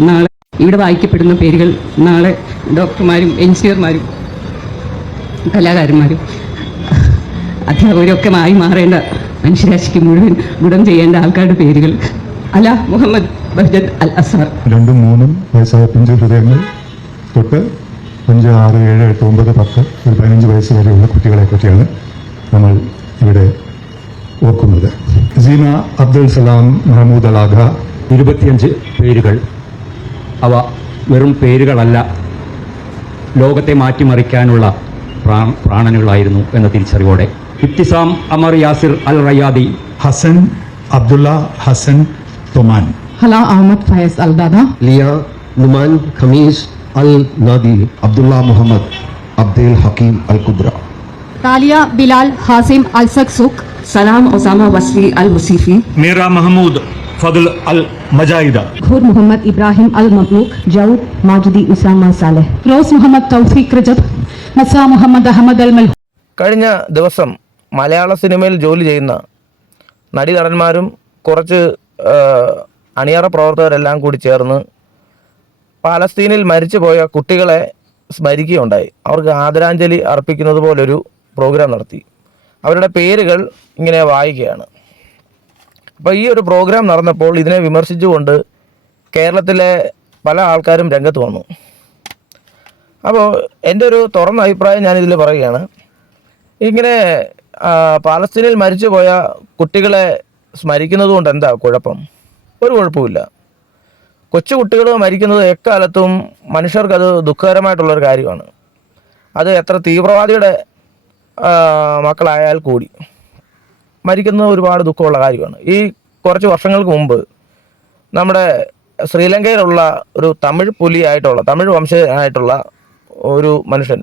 നാളെ ഇവിടെ വായിക്കപ്പെടുന്ന പേരുകൾ നാളെ ഡോക്ടർമാരും എഞ്ചിനീയർമാരും കലാകാരന്മാരും അധ്യാപകരൊക്കെ ആയി മാറേണ്ട മനുഷ്യരാശിക്ക് മുഴുവൻ ഗുണം ചെയ്യേണ്ട ആൾക്കാരുടെ പേരുകൾ. അല മുഹമ്മദ് ബഹ്ജദ് അൽ അസാർ. രണ്ടും മൂന്നും വയസ്സായ പിഞ്ചു ഹൃദയങ്ങൾ. തൊട്ട് അഞ്ച് ആറ് ഏഴ് എട്ട് ഒമ്പത് പത്ത് ഒരു പതിനഞ്ച് വയസ്സ് വരെയുള്ള കുട്ടികളെ പറ്റിയാണ് നമ്മൾ ഇവിടെ ഓർക്കുന്നത്. സീമ അബ്ദുൽ സലാം മഹമ്മൂദ് അലാഖ ഇരുപത്തിയഞ്ച് പേരുകൾ. അവ വെറും പേരുകളല്ല. ലോകത്തെ മാറ്റിമറിക്കാനുള്ള പ്രാ പ്രാണനുകളായിരുന്നു എന്ന തിരിച്ചറിവോടെ. ഇബ്തിസാം അമർ യാസിർ അൽ റയാദി ഹസൻ അബ്ദുള്ള ഹസൻ തുമാൻ. ഹല അഹമ്മദ് ഫയസ് അൽ ദാദ Liya Numan Khamis Al Nadi Abdullah Mohammed Abdul Hakim Al Kubra Talia Bilal Hazim Al Saksukh Salam Osama Wasli Al Musifi Meera Mahmood. Fadul Al Majaida. Khoor Muhammad Ibrahim Al Mabluq Jaud Majidi Isama Saleh Firoz Muhammad Taufiq Rajab Masa Muhammad Ahmed Al Mal കഴിഞ്ഞ ദിവസം മലയാള സിനിമയിൽ ജോലി ചെയ്യുന്ന നടീനടന്മാരും കുറച്ച് അണിയറ പ്രവർത്തകരെല്ലാം കൂടി ചേർന്ന് പാലസ്തീനിൽ മരിച്ചുപോയ കുട്ടികളെ സ്മരിക്കുകയുണ്ടായി. അവർക്ക് ആദരാഞ്ജലി അർപ്പിക്കുന്നത് പോലൊരു പ്രോഗ്രാം നടത്തി. അവരുടെ പേരുകൾ ഇങ്ങനെ വായിക്കുകയാണ്. അപ്പോൾ ഈ ഒരു പ്രോഗ്രാം നടന്നപ്പോൾ ഇതിനെ വിമർശിച്ചുകൊണ്ട് കേരളത്തിലെ പല ആൾക്കാരും രംഗത്ത് വന്നു. അപ്പോൾ എന്റെ ഒരു തുറന്ന അഭിപ്രായം ഞാനിതിൽ പറയുകയാണ്. ഇങ്ങനെ പാലസ്തീനിൽ മരിച്ചുപോയ കുട്ടികളെ സ്മരിക്കുന്നത് കൊണ്ട് എന്താ കുഴപ്പം? ഒരു കുഴപ്പമില്ല കൊച്ചു കുട്ടികൾ മരിക്കുന്നത് എക്കാലത്തും മനുഷ്യർക്കത് ദുഃഖകരമായിട്ടുള്ളൊരു കാര്യമാണ്. അത് എത്ര തീവ്രവാദിയുടെ മക്കളായാൽ കൂടി. മരിക്കുന്നത് ഒരുപാട് ദുഃഖമുള്ള കാര്യമാണ്. ഈ കുറച്ച് വർഷങ്ങൾക്ക് മുമ്പ് നമ്മുടെ ശ്രീലങ്കയിലുള്ള ഒരു തമിഴ് പുലിയായിട്ടുള്ള തമിഴ് വംശജനായിട്ടുള്ള ഒരു മനുഷ്യൻ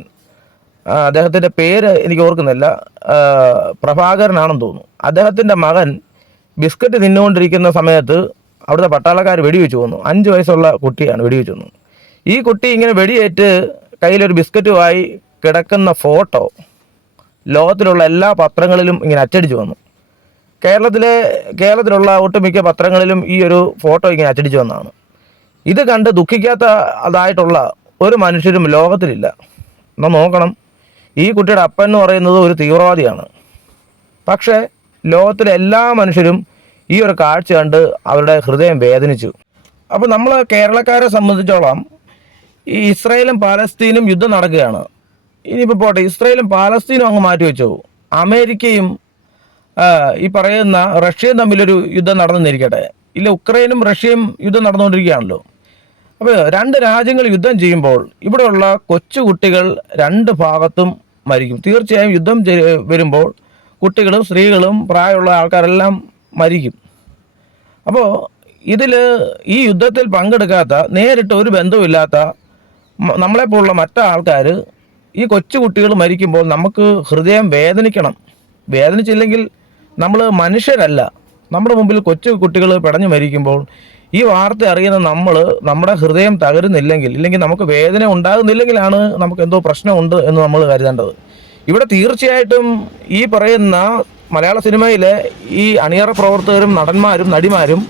അദ്ദേഹത്തിന്റെ പേര് എനിക്ക് ഓർക്കുന്നില്ല. പ്രഭാകരനാണെന്ന് തോന്നുന്നു. അദ്ദേഹത്തിന്റെ മകൻ ബിസ്ക്കറ്റ് തിന്നുകൊണ്ടിരിക്കുന്ന സമയത്ത് അവിടുത്തെ പട്ടാളക്കാർ വെടിവെച്ച് കൊന്നു. അഞ്ച് വയസ്സുള്ള കുട്ടിയാണ് വെടിവെച്ച് കൊന്നു ഈ കുട്ടി ഇങ്ങനെ വെടിയേറ്റ് കയ്യിലൊരു ബിസ്ക്കറ്റുമായി കിടക്കുന്ന ഫോട്ടോ ലോകത്തിലുള്ള എല്ലാ പത്രങ്ങളിലും ഇങ്ങനെ അച്ചടിച്ചു വന്നു. കേരളത്തിലെ കേരളത്തിലുള്ള ഒട്ടുമിക്ക പത്രങ്ങളിലും ഈ ഒരു ഫോട്ടോ ഇങ്ങനെ അച്ചടിച്ചു വന്നതാണ്. ഇത് കണ്ട് ദുഃഖിക്കാത്ത അതായിട്ടുള്ള ഒരു മനുഷ്യരും ലോകത്തിലില്ല. എന്നാൽ നോക്കണം. ഈ കുട്ടിയുടെ അപ്പൻ എന്ന് പറയുന്നത് ഒരു തീവ്രവാദിയാണ്. പക്ഷേ ലോകത്തിലെ എല്ലാ മനുഷ്യരും ഈ ഒരു കാഴ്ച കണ്ട് അവരുടെ ഹൃദയം വേദനിച്ചു. അപ്പോൾ നമ്മൾ കേരളക്കാരെ സംബന്ധിച്ചോളം ഈ ഇസ്രയേലും പാലസ്തീനും യുദ്ധം നടക്കുകയാണ്. ഇനിയിപ്പോൾ പോട്ടെ ഇസ്രായേലും പാലസ്തീനും അങ്ങ് മാറ്റി വെച്ചു അമേരിക്കയും ഈ പറയുന്ന റഷ്യയും തമ്മിലൊരു യുദ്ധം നടന്നിരിക്കട്ടെ. ഇല്ല ഉക്രൈനും റഷ്യയും യുദ്ധം നടന്നുകൊണ്ടിരിക്കുകയാണല്ലോ. അപ്പോൾ രണ്ട് രാജ്യങ്ങൾ യുദ്ധം ചെയ്യുമ്പോൾ ഇവിടെയുള്ള കൊച്ചു കുട്ടികൾ രണ്ട് ഭാഗത്തും മരിക്കും. തീർച്ചയായും യുദ്ധം വരുമ്പോൾ കുട്ടികളും സ്ത്രീകളും പ്രായമുള്ള ആൾക്കാരെല്ലാം മരിക്കും. അപ്പോൾ ഇതിൽ ഈ യുദ്ധത്തിൽ പങ്കെടുക്കാത്ത നേരിട്ട് ഒരു ബന്ധവുമില്ലാത്ത നമ്മളെപ്പോലുള്ള മറ്റാൾക്കാർ ഈ കൊച്ചു കുട്ടികൾ മരിക്കുമ്പോൾ നമുക്ക് ഹൃദയം വേദനിക്കണം. വേദനിച്ചില്ലെങ്കിൽ നമ്മൾ മനുഷ്യരല്ല. നമ്മുടെ മുമ്പിൽ കൊച്ചു കുട്ടികൾ പിടഞ്ഞു മരിക്കുമ്പോൾ ഈ വാർത്ത അറിയുന്ന നമ്മൾ നമ്മുടെ ഹൃദയം തകരുന്നില്ലെങ്കിൽ ഇല്ലെങ്കിൽ നമുക്ക് വേദന ഉണ്ടാകുന്നില്ലെങ്കിലാണ് നമുക്ക് എന്തോ പ്രശ്നമുണ്ട് എന്ന് നമ്മൾ കരുതേണ്ടത്. ഇവിടെ തീർച്ചയായിട്ടും ഈ പറയുന്ന മലയാള സിനിമയിലെ ഈ അണിയറ പ്രവർത്തകരും നടന്മാരും നടിമാരും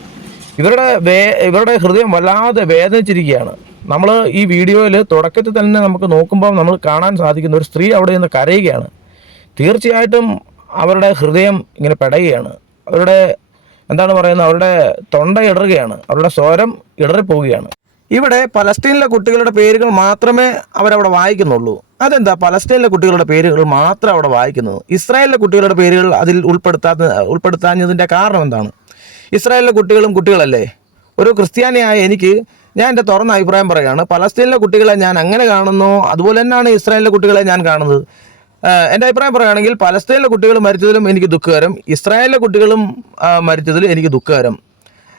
ഇവരുടെ വേ ഇവരുടെ ഹൃദയം വല്ലാതെ വേദനിച്ചിരിക്കുകയാണ്. നമ്മൾ ഈ വീഡിയോയിൽ തുടക്കത്തിൽ തന്നെ നമുക്ക് നോക്കുമ്പോൾ നമ്മൾ കാണാൻ സാധിക്കുന്ന ഒരു സ്ത്രീ അവിടെ നിന്ന് കരയുകയാണ്. തീർച്ചയായിട്ടും അവരുടെ ഹൃദയം ഇങ്ങനെ പെടയുകയാണ്. അവരുടെ എന്താണ് പറയുന്നത് അവരുടെ തൊണ്ട ഇടറുകയാണ്. അവരുടെ സ്വരം ഇടറിപ്പോവുകയാണ്. ഇവിടെ പലസ്തീനിലെ കുട്ടികളുടെ പേരുകൾ മാത്രമേ അവരവിടെ വായിക്കുന്നുള്ളൂ. അതെന്താ? പലസ്തീനിലെ കുട്ടികളുടെ പേരുകൾ മാത്രം അവിടെ വായിക്കുന്നത് ഇസ്രായേലിലെ കുട്ടികളുടെ പേരുകൾ അതിൽ ഉൾപ്പെടുത്താത്ത ഉൾപ്പെടുത്താഞ്ഞതിന്റെ കാരണം എന്താണ്? ഇസ്രായേലിലെ കുട്ടികളും കുട്ടികളല്ലേ? ഒരു ക്രിസ്ത്യാനിയായ എനിക്ക് ഞാൻ എന്റെ തുറന്ന അഭിപ്രായം പറയുകയാണ്. പലസ്തീനിലെ കുട്ടികളെ ഞാൻ അങ്ങനെ കാണുന്നു. അതുപോലെ തന്നെയാണ് ഇസ്രായേലിലെ കുട്ടികളെ ഞാൻ കാണുന്നത്. എന്റെ അഭിപ്രായം പറയുകയാണെങ്കിൽ പലസ്തീനിലെ കുട്ടികൾ മരിച്ചതിലും എനിക്ക് ദുഃഖകരം. ഇസ്രായേലിലെ കുട്ടികളും മരിച്ചതിലും എനിക്ക് ദുഃഖകരം.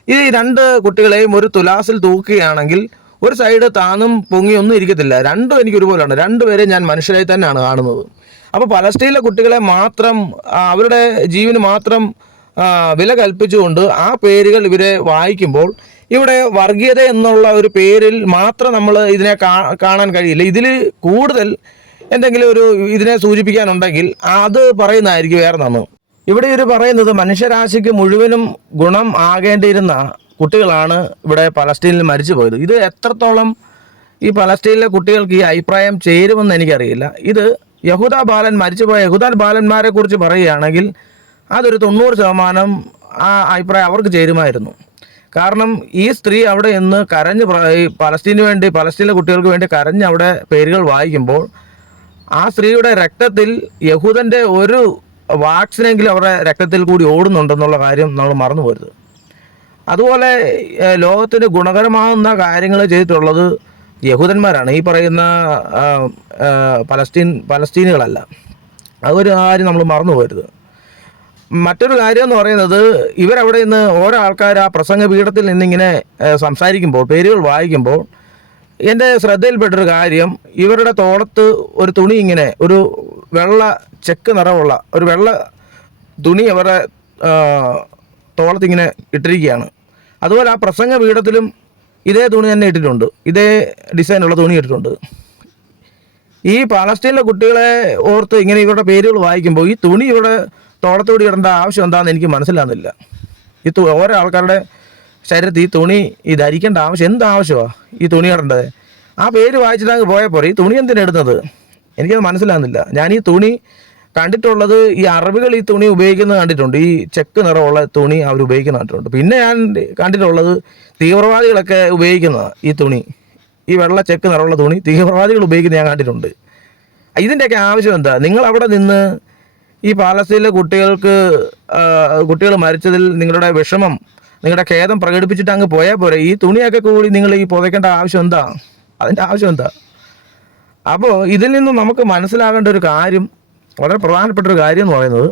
ഈ രണ്ട് കുട്ടികളെയും ഒരു തുലാസിൽ തൂക്കുകയാണെങ്കിൽ ഒരു സൈഡ് താന്നും പൊങ്ങിയൊന്നും ഇരിക്കത്തില്ല. രണ്ടും എനിക്ക് ഒരുപോലെയാണ്. രണ്ടുപേരെയും ഞാൻ മനുഷ്യരായി തന്നെയാണ് കാണുന്നത്. അപ്പോൾ പലസ്തീനിലെ കുട്ടികളെ മാത്രം അവരുടെ ജീവന് മാത്രം വില കൽപ്പിച്ചുകൊണ്ട് ആ പേരുകൾ ഇവരെ വായിക്കുമ്പോൾ ഇവിടെ വർഗീയത എന്നുള്ള ഒരു പേരിൽ മാത്രം നമ്മൾ ഇതിനെ കാണാൻ കഴിയില്ല. ഇതിൽ കൂടുതൽ എന്തെങ്കിലും ഒരു ഇതിനെ സൂചിപ്പിക്കാനുണ്ടെങ്കിൽ അത് പറയുന്നതായിരിക്കും വേറെ നന്ന്. ഇവിടെ ഇവർ പറയുന്നത് മനുഷ്യരാശിക്ക് മുഴുവനും ഗുണം ആകേണ്ടിയിരുന്ന കുട്ടികളാണ് ഇവിടെ പലസ്തീനിൽ മരിച്ചു പോയത്. ഇത് എത്രത്തോളം ഈ പലസ്തീനിലെ കുട്ടികൾക്ക് ഈ അഭിപ്രായം ചേരുമെന്ന് എനിക്കറിയില്ല. ഇത് യഹൂദ ബാലൻ മരിച്ചുപോയ യഹൂദ ബാലന്മാരെ കുറിച്ച് പറയുകയാണെങ്കിൽ അതൊരു തൊണ്ണൂറ് ശതമാനം ആ അഭിപ്രായം അവർക്ക് ചേരുമായിരുന്നു. കാരണം ഈ സ്ത്രീ അവിടെ നിന്ന് കരഞ്ഞ് പലസ്തീന് വേണ്ടി പലസ്തീനിലെ കുട്ടികൾക്ക് വേണ്ടി കരഞ്ഞ് അവിടെ പേരുകൾ വായിക്കുമ്പോൾ ആ സ്ത്രീയുടെ രക്തത്തിൽ യഹൂദന്റെ ഒരു വാക്സിനെങ്കിലും അവരുടെ രക്തത്തിൽ കൂടി ഓടുന്നുണ്ടെന്നുള്ള കാര്യം നമ്മൾ മറന്നു പോരുത്. അതുപോലെ ലോകത്തിന് ഗുണകരമാകുന്ന കാര്യങ്ങൾ ചെയ്തിട്ടുള്ളത് യഹൂദന്മാരാണ്. ഈ പറയുന്ന പലസ്തീൻ പലസ്തീനുകളല്ല. അതൊരു കാര്യം നമ്മൾ മറന്നു പോരുത്. മറ്റൊരു കാര്യം എന്ന് പറയുന്നത് ഇവരവിടെ നിന്ന് ഓരോ ആൾക്കാർ ആ പ്രസംഗ പീഠത്തിൽ നിന്നിങ്ങനെ സംസാരിക്കുമ്പോൾ പേരുകൾ വായിക്കുമ്പോൾ എന്റെ ശ്രദ്ധയിൽപ്പെട്ടൊരു കാര്യം ഇവരുടെ തോളത്ത് ഒരു തുണി ഇങ്ങനെ ഒരു വെള്ള ചെക്ക് നിറമുള്ള ഒരു വെള്ള തുണി അവരുടെ തോളത്തിങ്ങനെ ഇട്ടിരിക്കുകയാണ്. അതുപോലെ ആ പ്രസംഗ പീഠത്തിലും ഇതേ തുണി തന്നെ ഇട്ടിട്ടുണ്ട്. ഇതേ ഡിസൈനുള്ള തുണി ഇട്ടിട്ടുണ്ട്. ഈ പാലസ്റ്റീനിലെ കുട്ടികളെ ഓർത്ത് ഇങ്ങനെ ഇവരുടെ പേരുകൾ വായിക്കുമ്പോൾ ഈ തുണി ഇവിടെ തോളത്തോടി ഇടേണ്ട ആവശ്യം എന്താണെന്ന് എനിക്ക് മനസ്സിലാകുന്നില്ല. ഈ ഓരോ ആൾക്കാരുടെ ശരീരത്തിൽ ഈ തുണി ഈ ധരിക്കേണ്ട ആവശ്യം എന്താവശ്യമാ ഈ തുണി ഇടേണ്ടത് ആ പേര് വായിച്ചിട്ട് അങ്ങ് പോയപ്പോൾ ഈ തുണി എന്തിനാ ഇടുന്നത്? എനിക്കത് മനസ്സിലാകുന്നില്ല. ഞാൻ ഈ തുണി കണ്ടിട്ടുള്ളത് ഈ അറബികൾ ഈ തുണി ഉപയോഗിക്കുന്നത് കണ്ടിട്ടുണ്ട്. ഈ ചെക്ക് നിറമുള്ള തുണി അവർ ഉപയോഗിക്കുന്നത് കണ്ടിട്ടുണ്ട്. പിന്നെ ഞാൻ കണ്ടിട്ടുള്ളത് തീവ്രവാദികളൊക്കെ ഉപയോഗിക്കുന്നതാണ് ഈ തുണി. ഈ വെള്ള ചെക്ക് നിറമുള്ള തുണി തീവ്രവാദികൾ ഉപയോഗിക്കുന്നത് ഞാൻ കണ്ടിട്ടുണ്ട്. ഇതിന്റെയൊക്കെ ആവശ്യം എന്താ? നിങ്ങൾ അവിടെ നിന്ന് ഈ പാലസ്തീനിലെ കുട്ടികൾക്ക് കുട്ടികൾ മരിച്ചതിൽ നിങ്ങളുടെ വിഷമം നിങ്ങളുടെ ഖേദം പ്രകടിപ്പിച്ചിട്ട് അങ്ങ് പോയാൽ പോരെ. ഈ തുണിയൊക്കെ കൂടി നിങ്ങൾ ഈ പുതയ്ക്കേണ്ട ആവശ്യം എന്താ? അതിന്റെ ആവശ്യം എന്താ? അപ്പോൾ ഇതിൽ നിന്ന് നമുക്ക് മനസ്സിലാകേണ്ട ഒരു കാര്യം വളരെ പ്രധാനപ്പെട്ട ഒരു കാര്യം എന്ന് പറയുന്നത്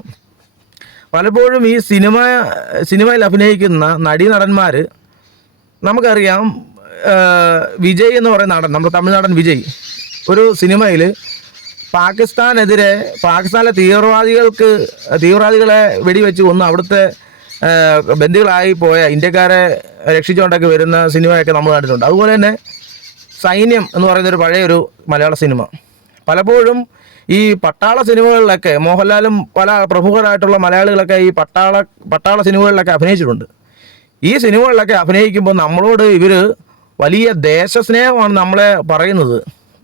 പലപ്പോഴും ഈ സിനിമ സിനിമയിൽ അഭിനയിക്കുന്ന നടീനടന്മാർ നമുക്കറിയാം വിജയ് എന്ന് പറയുന്ന നടൻ നമ്മുടെ തമിഴ്നാടൻ വിജയ് ഒരു സിനിമയിൽ പാകിസ്ഥാനെതിരെ പാകിസ്ഥാനിലെ തീവ്രവാദികൾക്ക് തീവ്രവാദികളെ വെടിവെച്ച് കൊന്ന് അവിടുത്തെ ബന്ദികളായി പോയ ഇന്ത്യക്കാരെ രക്ഷിച്ചുകൊണ്ടൊക്കെ വരുന്ന സിനിമയൊക്കെ നമ്മൾ കണ്ടിട്ടുണ്ട്. അതുപോലെ തന്നെ സൈന്യം എന്ന് പറയുന്ന ഒരു പഴയൊരു മലയാള സിനിമ. പലപ്പോഴും ഈ പട്ടാള സിനിമകളിലൊക്കെ മോഹൻലാലും പല പ്രമുഖരായിട്ടുള്ള മലയാളികളൊക്കെ ഈ പട്ടാള പട്ടാള സിനിമകളിലൊക്കെ അഭിനയിച്ചിട്ടുണ്ട്. ഈ സിനിമകളിലൊക്കെ അഭിനയിക്കുമ്പോൾ നമ്മളോട് ഇവർ വലിയ ദേശസ്നേഹമാണ് നമ്മളെ പറയുന്നത്.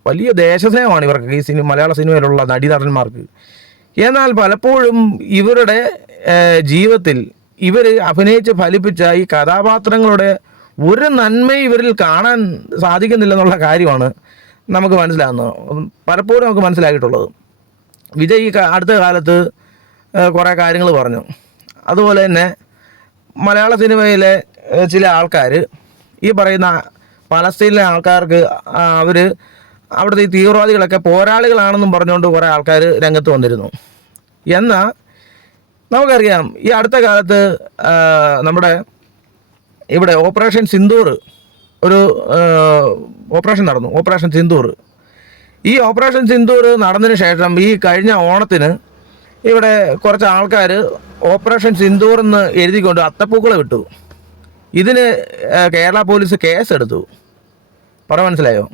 വലിയ ദേശസ്നേഹമാണ് ഇവർക്ക് ഈ സിനിമ മലയാള സിനിമയിലുള്ള നടീനടന്മാർക്ക്. എന്നാൽ പലപ്പോഴും ഇവരുടെ ജീവിതത്തിൽ ഇവർ അഭിനയിച്ച് ഫലിപ്പിച്ച ഈ കഥാപാത്രങ്ങളുടെ ഒരു നന്മ ഇവരിൽ കാണാൻ സാധിക്കുന്നില്ലെന്നുള്ള കാര്യമാണ് നമുക്ക് മനസ്സിലാകുന്നത്. പലപ്പോഴും നമുക്ക് മനസ്സിലാക്കിയിട്ടുള്ളത് വിജയ് ഈ അടുത്ത കാലത്ത് കുറേ കാര്യങ്ങൾ പറഞ്ഞു. അതുപോലെ തന്നെ മലയാള സിനിമയിലെ ചില ആൾക്കാർ ഈ പറയുന്ന പലസ്തീനിലെ ആൾക്കാർക്ക് അവർ അവിടുത്തെ ഈ തീവ്രവാദികളൊക്കെ പോരാളികളാണെന്നും പറഞ്ഞുകൊണ്ട് കുറേ ആൾക്കാർ രംഗത്ത് വന്നിരുന്നു. എന്നാൽ നമുക്കറിയാം ഈ അടുത്ത കാലത്ത് നമ്മുടെ ഇവിടെ ഓപ്പറേഷൻ സിന്ദൂർ ഒരു ഓപ്പറേഷൻ നടന്നു ഓപ്പറേഷൻ സിന്ദൂർ. ഈ ഓപ്പറേഷൻ സിന്ദൂർ നടന്നതിന് ശേഷം ഈ കഴിഞ്ഞ ഓണത്തിന് ഇവിടെ കുറച്ച് ആൾക്കാർ ഓപ്പറേഷൻ സിന്ദൂർ എന്ന് എഴുതിക്കൊണ്ട് അത്തപ്പൂക്കൾ വിട്ടു. ഇതിന് കേരള പോലീസ് കേസെടുത്തു. പറ മനസ്സിലായോ?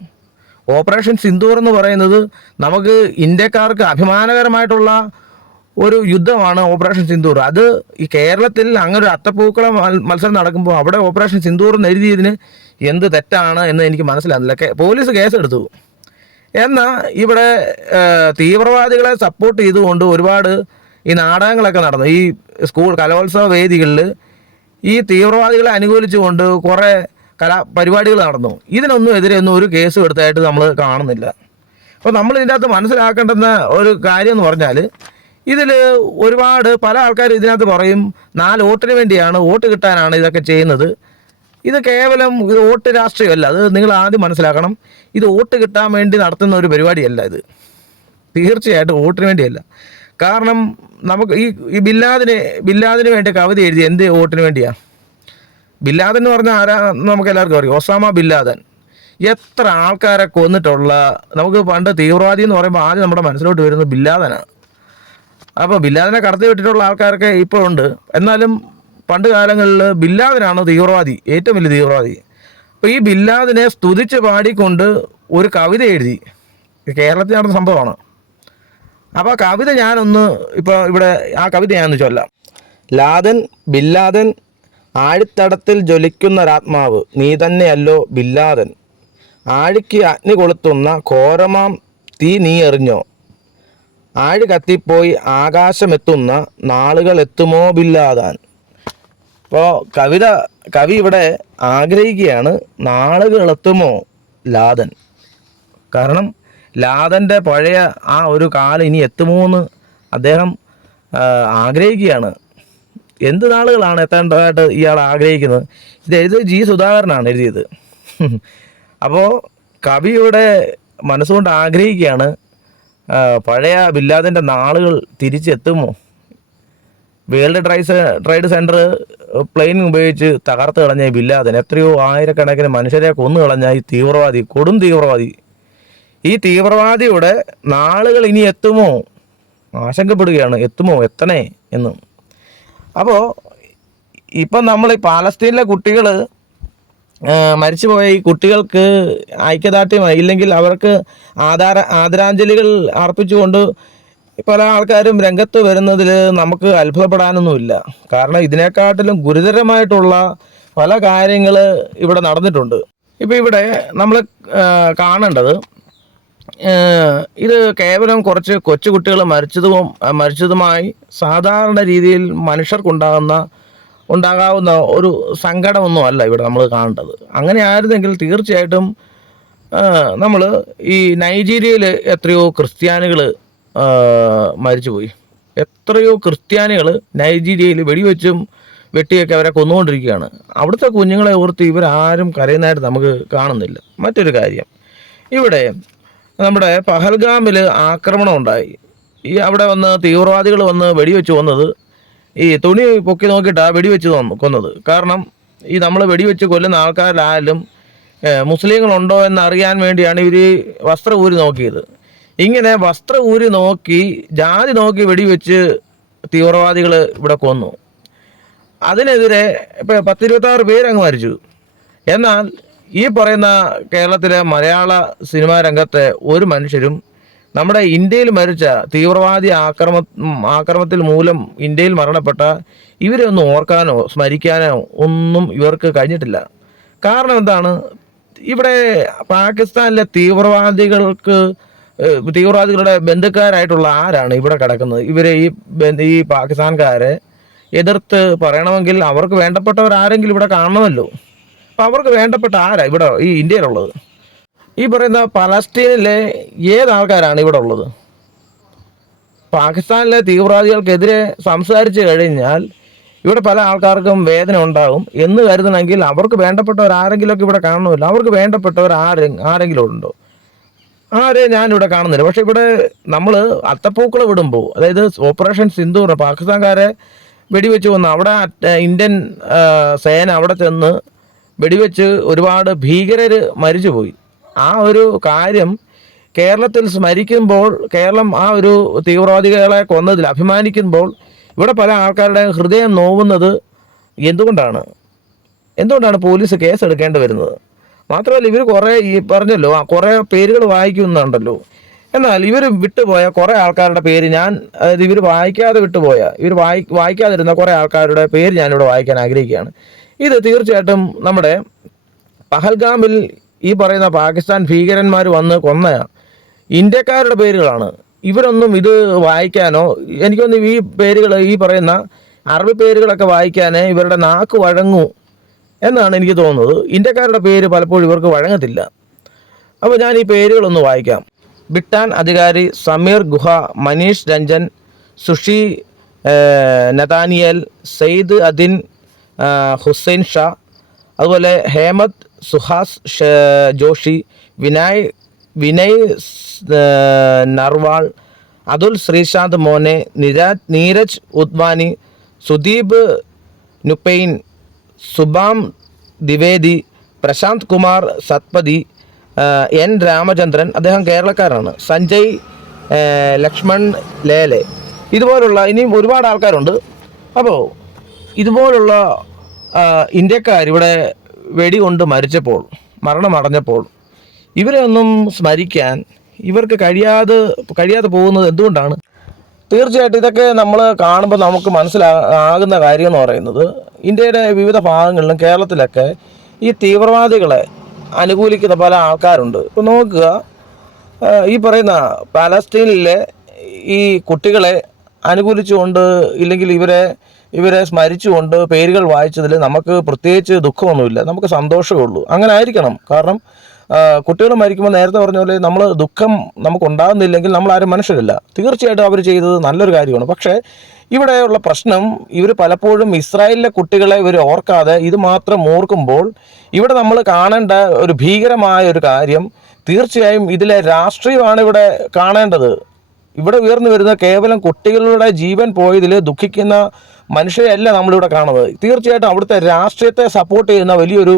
ഓപ്പറേഷൻ സിന്ദൂർ എന്ന് പറയുന്നത് നമുക്ക് ഇന്ത്യക്കാർക്ക് അഭിമാനകരമായിട്ടുള്ള ഒരു യുദ്ധമാണ് ഓപ്പറേഷൻ സിന്ദൂർ. അത് ഈ കേരളത്തിൽ അങ്ങനെ ഒരു അത്തപ്പൂക്കള മത്സരം നടക്കുമ്പോൾ അവിടെ ഓപ്പറേഷൻ സിന്ദൂർ എന്ന് എഴുതിയതിന് എന്ത് തെറ്റാണ് എന്ന് എനിക്ക് മനസ്സിലാകുന്നില്ല പോലീസ് കേസെടുത്തു. എന്നാൽ ഇവിടെ തീവ്രവാദികളെ സപ്പോർട്ട് ചെയ്തുകൊണ്ട് ഒരുപാട് ഈ നാടകങ്ങളൊക്കെ നടന്നു. ഈ സ്കൂൾ കലോത്സവ വേദികളിൽ ഈ തീവ്രവാദികളെ അനുകൂലിച്ചുകൊണ്ട് കുറേ കലാ പരിപാടികൾ നടന്നു. ഇതിനൊന്നും എതിരെ ഒന്നും ഒരു കേസ് എടുത്തായിട്ട് നമ്മൾ കാണുന്നില്ല. അപ്പോൾ നമ്മൾ ഇതിന്റെ അകത്ത് മനസ്സിലാക്കേണ്ടുന്ന ഒരു കാര്യം എന്ന് പറഞ്ഞാൽ ഇതിൽ ഒരുപാട് പല ആൾക്കാർ ഇതിനകത്ത് പറയും നാല് വോട്ടിന് വേണ്ടിയാണ് വോട്ട് കിട്ടാനാണ് ഇതൊക്കെ ചെയ്യുന്നത്. ഇത് കേവലം വോട്ട് രാഷ്ട്രീയമല്ല അത് നിങ്ങൾ ആദ്യം മനസ്സിലാക്കണം. ഇത് വോട്ട് കിട്ടാൻ വേണ്ടി നടത്തുന്ന ഒരു പരിപാടിയല്ല ഇത്. തീർച്ചയായിട്ടും വോട്ടിന് വേണ്ടിയല്ല. കാരണം നമുക്ക് ഈ ഈ ബില്ലാദിന് ബില്ലാദിന് വേണ്ടി കവിത എഴുതി എന്ത് വോട്ടിന് വേണ്ടിയാണ് ബില്ലാദൻ എന്ന് പറഞ്ഞാൽ ആരാ നമുക്ക് എല്ലാവർക്കും അറിയാം. Osama Bin Laden. എത്ര ആൾക്കാരെ കൊന്നിട്ടുള്ള നമുക്ക് പണ്ട് തീവ്രവാദി എന്ന് പറയുമ്പോൾ ആദ്യം നമ്മുടെ മനസ്സിലോട്ട് വരുന്നത് ബില്ലാദനാണ്. അപ്പോൾ ബില്ലാദിനെ കടത്തി വിട്ടിട്ടുള്ള ആൾക്കാരൊക്കെ ഇപ്പോഴുണ്ട് എന്നാലും പണ്ട് കാലങ്ങളിൽ ബില്ലാദിനാണ് തീവ്രവാദി ഏറ്റവും വലിയ തീവ്രവാദി. അപ്പോൾ ഈ ബില്ലാദിനെ സ്തുതിച്ച് പാടിക്കൊണ്ട് ഒരു കവിത എഴുതി. കേരളത്തിൽ നടന്ന സംഭവമാണ്. അപ്പോൾ ആ കവിത ഞാനൊന്ന് ഇപ്പോൾ ഇവിടെ ആ കവിത ഞാനൊന്ന് ചൊല്ലാം. ലാദൻ ബില്ലാദൻ ആഴിത്തടത്തിൽ ജ്വലിക്കുന്നൊരാത്മാവ് നീ തന്നെയല്ലോ ബില്ലാദൻ. ആഴിക്ക് അഗ്നി കൊളുത്തുന്ന കോരമാം തീ നീ എറിഞ്ഞോ? ആഴി കത്തിപ്പോയി? ആകാശമെത്തുന്ന നാളുകൾ എത്തുമോ ബില്ലാതാൻ ഇപ്പോൾ കവിത കവി ഇവിടെ ആഗ്രഹിക്കുകയാണ് നാളുകൾ എത്തുമോ ലാതൻ കാരണം ലാതന്റെ പഴയ ആ ഒരു കാലം ഇനി എത്തുമോ എന്ന് അദ്ദേഹം ആഗ്രഹിക്കുകയാണ്. എന്ത് നാളുകളാണ് എത്തേണ്ടതായിട്ട് ഇയാൾ ആഗ്രഹിക്കുന്നത്? ഇത് എഴുതിയത് ജി സുധാകരനാണ് എഴുതിയത്. അപ്പോൾ കവിയുടെ മനസ്സുകൊണ്ട് ആഗ്രഹിക്കുകയാണ് പഴയ ബില്ലാദിന്റെ നാളുകൾ തിരിച്ചെത്തുമോ? വേൾഡ് ട്രൈസ് ട്രേഡ് സെന്റർ പ്ലെയിൻ ഉപയോഗിച്ച് തകർത്ത് കളഞ്ഞ ബില്ലാദൻ എത്രയോ ആയിരക്കണക്കിന് മനുഷ്യരെ കൊന്നു കളഞ്ഞ ഈ തീവ്രവാദി കൊടും തീവ്രവാദി. ഈ തീവ്രവാദിയുടെ നാളുകൾ ഇനി എത്തുമോ? ആശങ്കപ്പെടുകയാണ്. എത്തുമോ? എത്തണേ എന്ന്. അപ്പോൾ ഇപ്പം നമ്മൾ ഈ പാലസ്തീനിലെ കുട്ടികൾ മരിച്ചുപോയ ഈ കുട്ടികൾക്ക് ഐക്യദാർഢ്യമായി ഇല്ലെങ്കിൽ അവർക്ക് ആധാര ആദരാഞ്ജലികൾ അർപ്പിച്ചുകൊണ്ട് പല ആൾക്കാരും രംഗത്ത് വരുന്നതിൽ നമുക്ക് അത്ഭുതപ്പെടാനൊന്നുമില്ല. കാരണം ഇതിനെക്കാട്ടിലും ഗുരുതരമായിട്ടുള്ള പല കാര്യങ്ങൾ ഇവിടെ നടന്നിട്ടുണ്ട്. ഇപ്പോൾ ഇവിടെ നമ്മൾ കാണേണ്ടത് ഇത് കേവലം കുറച്ച് കൊച്ചുകുട്ടികൾ മരിച്ചതും മരിച്ചതുമായി സാധാരണ രീതിയിൽ മനുഷ്യർക്കുണ്ടാകുന്ന ഉണ്ടാകാവുന്ന ഒരു സങ്കടമൊന്നും അല്ല ഇവിടെ നമ്മൾ കാണേണ്ടത്. അങ്ങനെ ആയിരുന്നെങ്കിൽ തീർച്ചയായിട്ടും നമ്മൾ ഈ നൈജീരിയയിൽ എത്രയോ ക്രിസ്ത്യാനികൾ മരിച്ചുപോയി. എത്രയോ ക്രിസ്ത്യാനികൾ നൈജീരിയയിൽ വെടിവെച്ചും വെട്ടിയൊക്കെ അവരെ കൊന്നുകൊണ്ടിരിക്കുകയാണ്. അവിടുത്തെ കുഞ്ഞുങ്ങളെ ഓർത്ത് ഇവരാരും കരയുന്നതായിട്ട് നമുക്ക് കാണുന്നില്ല. മറ്റൊരു കാര്യം ഇവിടെ നമ്മുടെ പഹൽഗാമിൽ ആക്രമണം ഉണ്ടായി ഈ അവിടെ വന്ന് തീവ്രവാദികൾ വന്ന് വെടിവെച്ച് കൊന്നത് ഈ തുണി പൊക്കി നോക്കിയിട്ടാണ് വെടിവെച്ച് കൊന്നു- കൊന്നത്. കാരണം ഈ നമ്മൾ വെടിവെച്ച് കൊല്ലുന്ന ആൾക്കാരിലായാലും മുസ്ലിങ്ങളുണ്ടോ എന്ന് അറിയാൻ വേണ്ടിയാണ് ഇവർ വസ്ത്രം ഊരി നോക്കിയത്. ഇങ്ങനെ വസ്ത്രം ഊരി നോക്കി ജാതി നോക്കി വെടിവെച്ച് തീവ്രവാദികൾ ഇവിടെ കൊന്നു. അതിനെതിരെ ഇപ്പം പത്തിരുപത്താറ് പേര് അങ്ങ് മരിച്ചു. എന്നാൽ ഈ പറയുന്ന കേരളത്തിലെ മലയാള സിനിമാ രംഗത്തെ ഒരു മനുഷ്യരും നമ്മുടെ ഇന്ത്യയിൽ മരിച്ച തീവ്രവാദി ആക്രമ ആക്രമത്തിൽ മൂലം ഇന്ത്യയിൽ മരണപ്പെട്ട ഇവരെ ഒന്നും ഓർക്കാനോ സ്മരിക്കാനോ ഒന്നും ഇവർക്ക് കഴിഞ്ഞിട്ടില്ല. കാരണം എന്താണ്? ഇവിടെ പാകിസ്ഥാനിലെ തീവ്രവാദികൾക്ക് തീവ്രവാദികളുടെ ബന്ധുക്കാരായിട്ടുള്ള ആരാണ് ഇവിടെ കിടക്കുന്നത്? ഇവരെ ഈ ഈ പാകിസ്ഥാൻകാരെ എതിർത്ത് പറയണമെങ്കിൽ അവർക്ക് വേണ്ടപ്പെട്ടവരാരെങ്കിലും ഇവിടെ കാണണമല്ലോ. അപ്പം അവർക്ക് വേണ്ടപ്പെട്ട ആരാ ഇവിടെ ഈ ഇന്ത്യയിലുള്ളത്? ഈ പറയുന്ന പലസ്തീനിലെ ഏത് ആൾക്കാരാണ് ഇവിടെ ഉള്ളത്? പാകിസ്ഥാനിലെ തീവ്രവാദികൾക്കെതിരെ സംസാരിച്ചു കഴിഞ്ഞാൽ ഇവിടെ പല ആൾക്കാർക്കും വേദന ഉണ്ടാകും എന്ന് കരുതണമെങ്കിൽ അവർക്ക് വേണ്ടപ്പെട്ടവർ ആരെങ്കിലുമൊക്കെ ഇവിടെ കാണണമില്ല. അവർക്ക് വേണ്ടപ്പെട്ടവർ ആരെ ആരെങ്കിലും ഉണ്ടോ? ആരെ ഞാനിവിടെ കാണുന്നില്ല. പക്ഷെ ഇവിടെ നമ്മൾ അത്തപ്പൂക്കൾ വിടുമ്പോൾ അതായത് ഓപ്പറേഷൻ സിന്ധൂർ പാകിസ്ഥാൻകാരെ വെടിവെച്ച് വന്ന് അവിടെ ഇന്ത്യൻ സേന അവിടെ ചെന്ന് വെടിവെച്ച് ഒരുപാട് ഭീകരർ മരിച്ചുപോയി. ആ ഒരു കാര്യം കേരളത്തിൽ സ്മരിക്കുമ്പോൾ കേരളം ആ ഒരു തീവ്രവാദികളെ കൊന്നതിൽ അഭിമാനിക്കുമ്പോൾ ഇവിടെ പല ആൾക്കാരുടെ ഹൃദയം നോവുന്നത് എന്തുകൊണ്ടാണ്? എന്തുകൊണ്ടാണ് പോലീസ് കേസ് എടുക്കേണ്ടി വരുന്നത്? മാത്രമല്ല ഇവർ കുറേ ഈ പറഞ്ഞല്ലോ ആ കുറേ പേരുകൾ വായിക്കുന്നുണ്ടല്ലോ. എന്നാൽ ഇവർ വിട്ടുപോയ കുറേ ആൾക്കാരുടെ പേര് ഞാൻ അതായത് ഇവർ വായിക്കാതെ വിട്ടുപോയ ഇവർ വായി വായിക്കാതിരുന്ന കുറേ ആൾക്കാരുടെ പേര് ഞാനിവിടെ വായിക്കാൻ ആഗ്രഹിക്കുകയാണ്. ഇത് തീർച്ചയായിട്ടും നമ്മുടെ പഹൽഗാമിൽ ഈ പറയുന്ന പാകിസ്ഥാൻ ഭീകരന്മാർ വന്ന് കൊന്ന ഇന്ത്യക്കാരുടെ പേരുകളാണ്. ഇവരൊന്നും ഇത് വായിക്കാനോ എനിക്കൊന്നും ഈ പേരുകൾ ഈ പറയുന്ന അറബി പേരുകളൊക്കെ വായിക്കാനേ ഇവരുടെ നാക്ക് വഴങ്ങൂ എന്നാണ് എനിക്ക് തോന്നുന്നത്. ഇന്ത്യക്കാരുടെ പേര് പലപ്പോഴും ഇവർക്ക് വഴങ്ങത്തില്ല. അപ്പോൾ ഞാൻ ഈ പേരുകളൊന്ന് വായിക്കാം. ബിട്ടാൻ അധികാരി സമീർ ഗുഹ മനീഷ് രഞ്ജൻ സുഷി നതാനിയൽ സെയ്ദ് അദിൻ ഹുസൈൻ ഷാ അതുപോലെ ഹേമത് സുഹാസ് ജോഷി വിനായ് വിനയ് നർവാൾ അതുൽ ശ്രീശാന്ത് മോനെ നിരാജ് നീരജ് ഉദ്വാനി സുദീപ് നുപെയിൻ സുബാം ദ്വിവേദി പ്രശാന്ത് കുമാർ സത്പതി എൻ രാമചന്ദ്രൻ അദ്ദേഹം കേരളക്കാരാണ്. സഞ്ജയ് ലക്ഷ്മൺ ലേലെ. ഇതുപോലുള്ള ഇനിയും ഒരുപാട് ആൾക്കാരുണ്ട്. അപ്പോൾ ഇതുപോലുള്ള ഇന്ത്യക്കാർ ഇവിടെ വെടികൊണ്ട് മരിച്ചപ്പോൾ മരണമടഞ്ഞപ്പോൾ ഇവരെ ഒന്നും സ്മരിക്കാൻ ഇവർക്ക് കഴിയാതെ കഴിയാതെ പോകുന്നത് എന്തുകൊണ്ടാണ്? തീർച്ചയായിട്ടും ഇതൊക്കെ നമ്മൾ കാണുമ്പോൾ നമുക്ക് മനസ്സിലാകുന്ന കാര്യം എന്ന് പറയുന്നത് ഇന്ത്യയുടെ വിവിധ ഭാഗങ്ങളിലും കേരളത്തിലൊക്കെ ഈ തീവ്രവാദികളെ അനുകൂലിക്കുന്ന പല ആൾക്കാരുണ്ട്. ഇപ്പോൾ നോക്കുക ഈ പറയുന്ന പാലസ്തീനിലെ ഈ കുട്ടികളെ അനുകൂലിച്ചുകൊണ്ട് ഇല്ലെങ്കിൽ ഇവരെ ഇവരെ സ്മരിച്ചുകൊണ്ട് പേരുകൾ വായിച്ചതിൽ നമുക്ക് പ്രത്യേകിച്ച് ദുഃഖമൊന്നുമില്ല. നമുക്ക് സന്തോഷമേ ഉള്ളൂ. അങ്ങനെ ആയിരിക്കണം. കാരണം കുട്ടികൾ മരിക്കുമ്പോൾ നേരത്തെ പറഞ്ഞ പോലെ നമ്മൾ ദുഃഖം നമുക്ക് ഉണ്ടാകുന്നില്ലെങ്കിൽ നമ്മൾ ആരും മനുഷ്യരല്ല. തീർച്ചയായിട്ടും അവർ ചെയ്തത് നല്ലൊരു കാര്യമാണ്. പക്ഷേ ഇവിടെയുള്ള പ്രശ്നം ഇവർ പലപ്പോഴും ഇസ്രായേലിലെ കുട്ടികളെ ഇവർ ഓർക്കാതെ ഇത് മാത്രം ഓർക്കുമ്പോൾ ഇവിടെ നമ്മൾ കാണേണ്ട ഒരു ഭീകരമായ ഒരു കാര്യം തീർച്ചയായും ഇതിലെ രാഷ്ട്രീയമാണ് ഇവിടെ കാണേണ്ടത്. ഇവിടെ ഉയർന്നു വരുന്ന കേവലം കുട്ടികളുടെ ജീവൻ പോയതിൽ ദുഃഖിക്കുന്ന മനുഷ്യരെയല്ല നമ്മളിവിടെ കാണുന്നത്. തീർച്ചയായിട്ടും അവിടുത്തെ രാഷ്ട്രീയത്തെ സപ്പോർട്ട് ചെയ്യുന്ന വലിയൊരു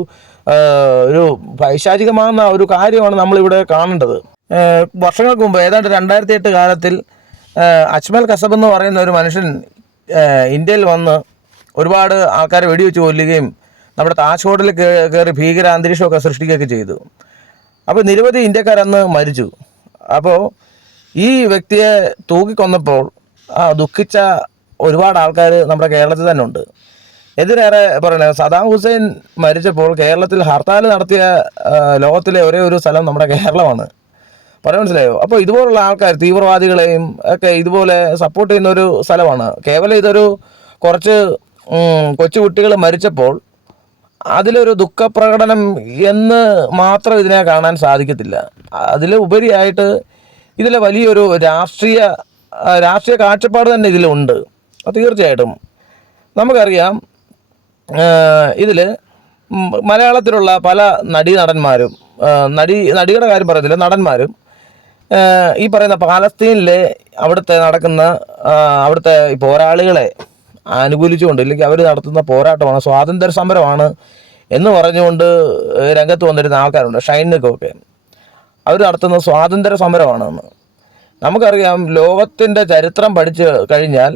ഒരു പൈശാചികമാകുന്ന ഒരു കാര്യമാണ് നമ്മളിവിടെ കാണേണ്ടത്. വർഷങ്ങൾക്ക് മുമ്പ് ഏതാണ്ട് രണ്ടായിരത്തി എട്ട് കാലത്തിൽ അജ്മൽ കസബ് എന്ന് പറയുന്ന ഒരു മനുഷ്യൻ ഇന്ത്യയിൽ വന്ന് ഒരുപാട് ആൾക്കാരെ വെടിവെച്ച് കൊല്ലുകയും നമ്മുടെ താജ് ഹോട്ടലിൽ കയറി ഭീകര അന്തരീക്ഷമൊക്കെ സൃഷ്ടിക്കുകയൊക്കെ ചെയ്തു. അപ്പോൾ നിരവധി ഇന്ത്യക്കാരന്ന് മരിച്ചു. അപ്പോൾ ഈ വ്യക്തിയെ തൂക്കിക്കൊന്നപ്പോൾ ആ, ദുഃഖിച്ച ഒരുപാട് ആൾക്കാർ നമ്മുടെ കേരളത്തിൽ തന്നെ ഉണ്ട്. എതിരേറെ പറയണേ സദാം ഹുസൈൻ മരിച്ചപ്പോൾ കേരളത്തിൽ ഹർത്താൽ നടത്തിയ ലോകത്തിലെ ഒരേ ഒരു സ്ഥലം നമ്മുടെ കേരളമാണ്. പറയാൻ മനസ്സിലായോ? അപ്പോൾ ഇതുപോലുള്ള ആൾക്കാർ തീവ്രവാദികളെയും ഒക്കെ ഇതുപോലെ സപ്പോർട്ട് ചെയ്യുന്ന ഒരു സ്ഥലമാണ്. കേവലം ഇതൊരു കുറച്ച് കൊച്ചു കുട്ടികൾ മരിച്ചപ്പോൾ അതിലൊരു ദുഃഖപ്രകടനം എന്ന് മാത്രം ഇതിനെ കാണാൻ സാധിക്കത്തില്ല. അതിൽ ഉപരിയായിട്ട് ഇതിലെ വലിയൊരു രാഷ്ട്രീയ രാഷ്ട്രീയ കാഴ്ചപ്പാട് തന്നെ ഇതിലുണ്ട്. അത് തീർച്ചയായിട്ടും. നമുക്കറിയാം ഇതിൽ മലയാളത്തിലുള്ള പല നടീ നടന്മാരും നടി നടിയുടെ കാര്യം പറയത്തില്ല നടന്മാരും ഈ പറയുന്ന പാലസ്തീനിലെ അവിടുത്തെ നടക്കുന്ന അവിടുത്തെ പോരാളികളെ അനുകൂലിച്ചുകൊണ്ട് ഇല്ലെങ്കിൽ അവർ നടത്തുന്ന പോരാട്ടമാണ് സ്വാതന്ത്ര്യ സമരമാണ് എന്ന് പറഞ്ഞുകൊണ്ട് രംഗത്ത് വന്നിരുന്ന ആൾക്കാരുണ്ട് ഷൈനൊക്കെ അവർ നടത്തുന്ന സ്വാതന്ത്ര്യ സമരമാണെന്ന് നമുക്കറിയാം ലോകത്തിന്റെ ചരിത്രം പഠിച്ച് കഴിഞ്ഞാൽ